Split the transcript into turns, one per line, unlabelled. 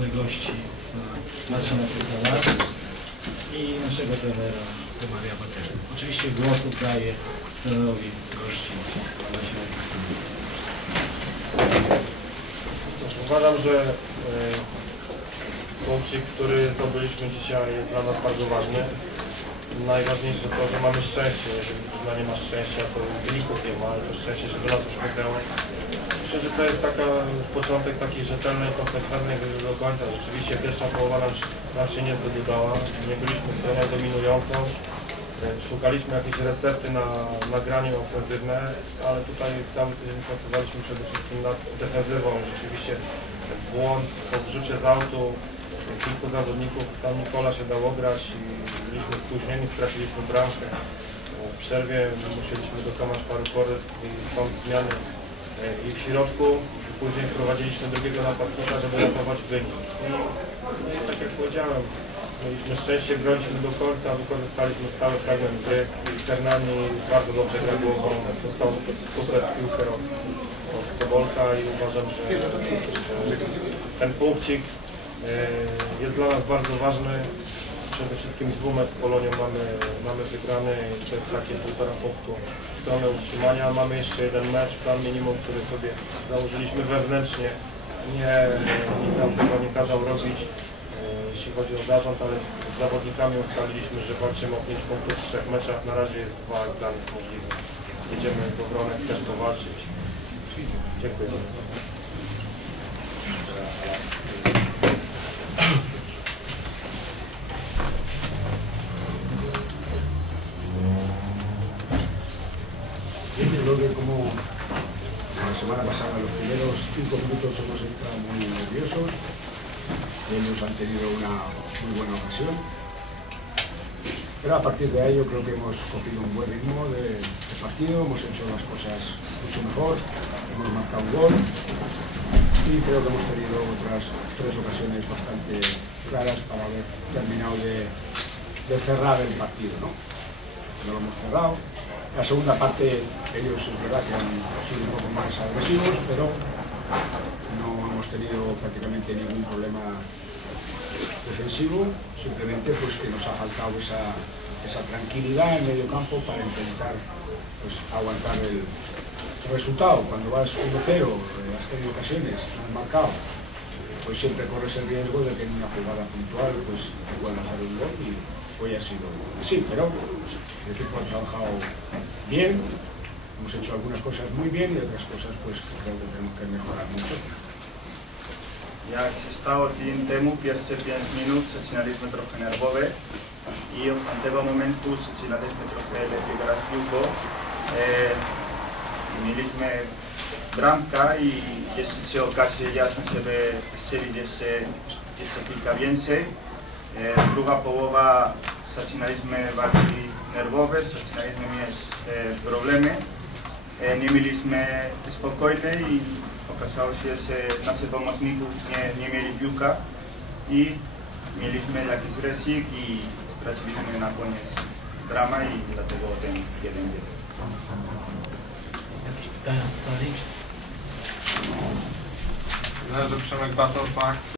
ważnych gości Marcina Sezela i naszego trenera Maria Batery. Oczywiście głos oddaję trenerowi gości Marcina Sezela.
Uważam, że e, punkcik, który zdobyliśmy dzisiaj jest dla nas bardzo ważny. Najważniejsze to, że mamy szczęście. Jeżeli drużyna nie ma szczęścia, to wyników nie ma, ale to szczęście się do nas uśmiechnęło. Myślę, że to jest taka początek takiej rzetelnej, konsekwentnej do końca. Rzeczywiście pierwsza połowa nam, nam się niezbyt udała. Nie byliśmy stroną dominującą. E, Szukaliśmy jakiejś recepty na nagranie ofensywne, ale tutaj cały tydzień pracowaliśmy przede wszystkim nad defensywą. Rzeczywiście błąd po wrzucie z autu kilku zawodników, tam Nikola się dało grać i byliśmy spóźnieni, straciliśmy bramkę. W przerwie musieliśmy dokonać paru korekt i stąd zmiany e, i w środku. Później wprowadziliśmy drugiego napastnika, żeby ratować wynik. No i tak jak powiedziałem, mieliśmy szczęście, graliśmy do końca, wykorzystaliśmy stały fragment gry. Hernani bardzo dobrze gra głową, został super piłkę od, od Sobolka i uważam, że, że ten punkcik e, jest dla nas bardzo ważny. Przede wszystkim dwumecz z Polonią mamy, mamy wygrany i to jest takie półtora punktu w stronę utrzymania. Mamy jeszcze jeden mecz, plan minimum, który sobie założyliśmy wewnętrznie. Nie, nikt nam tego nie kazał robić, e, jeśli chodzi o zarząd, ale z zawodnikami ustaliliśmy, że walczymy o 5 punktów w trzech meczach. Na razie jest dwa i plan jest możliwy. Jedziemy do Wronek też powalczyć. Dziękuję bardzo.
Que como la semana pasada, los primeros cinco minutos hemos entrado muy nerviosos. Ellos han tenido una muy buena ocasión. Pero a partir de ahí yo creo que hemos cogido un buen ritmo de partido, hemos hecho las cosas mucho mejor, hemos marcado un gol y creo que hemos tenido otras tres ocasiones bastante claras para haber terminado de, de cerrar el partido. ¿no? no lo hemos cerrado. La segunda parte, ellos es verdad que han sido un poco más agresivos, pero no hemos tenido prácticamente ningún problema defensivo, simplemente pues que nos ha faltado esa, esa tranquilidad en medio campo para intentar pues, aguantar el resultado. Cuando vas 1-0, eh, has tenido ocasiones, no has marcado, pues siempre corres el riesgo de que en una jugada puntual pues te puedan hacer un gol hoy ha sido así, pero el equipo ha trabajado bien, hemos hecho algunas cosas muy bien y otras cosas pues creo que tenemos que mejorar mucho.
Jak się stało tydzień temu, pierwsze 5 minut zaczynaliśmy trochę lepiej grać piłką. E, mieliśmy bramka i żeby strzelić jeszcze, zaczynaliśmy bardziej nerwowe, zaczynaliśmy mieć e, problemy. E, nie mieliśmy spokojne i okazało się, że nasi pomocników nie, nie mieli piłka i mieliśmy jakiś ryzyk i straciliśmy na koniec drama i dlatego ten jeden bieg.
Jakieś pytania z sali?
Trenerze Przemek Bartol Fakt.